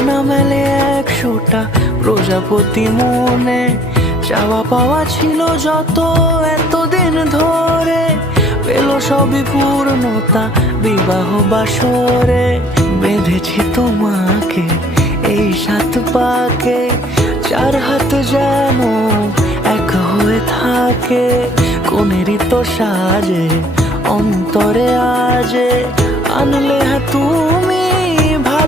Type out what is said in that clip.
আনা মেলে 100টা প্রজাপতি মনে, চাওয়া পাওয়া ছিল যত এতদিন ধরে, পেল সবই পূর্ণতা বিবাহ বাসরে। বেঁধেছি তোমাকে এই 7 পাকে, 4 হাত যেন এক হয়ে থাকে, কোনেরই তো সাজে অন্তরে আজে আনলে তুমি